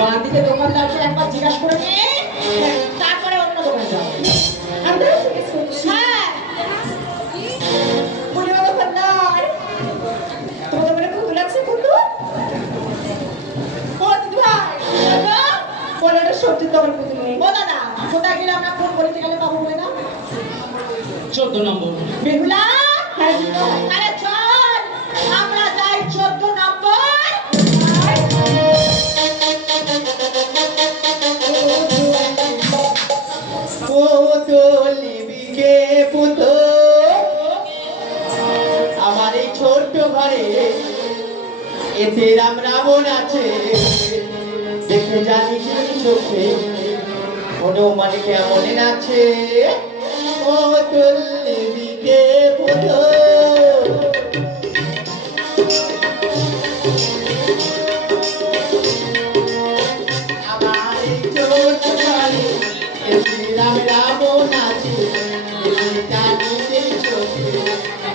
বাঁধিতে দোকানদার একবার জিজ্ঞাসা করে নিয়ে তারপরে অন্য দোকানে যাবো। সত্যি তো আমার পুতুল নেই। ও দাদা কোথায় গেলে আমরা ফোন করতে গেলে পাবো বলে না? 14 নম্বর। বেহুলা আরে চল আমরা যাই 14 নম্বর। আমার এই ছোট্ট ঘরে এতে রাম রাবণ আছে, দেখে জানি চোখে হনুমান কেমন আছে। ও তুলবিকে পুতো আমার এই ছোট্ট ঘরে এতে রাম রাবণ আছে, দেখে জানি চোখে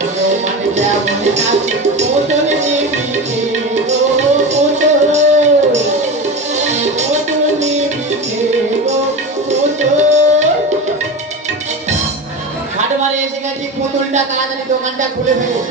হনুমান কেমন আছে। ও তুলবিকে এসে গেছি, পুতুলটা তাড়াতাড়ি দোকানটা খুলে ফেলো।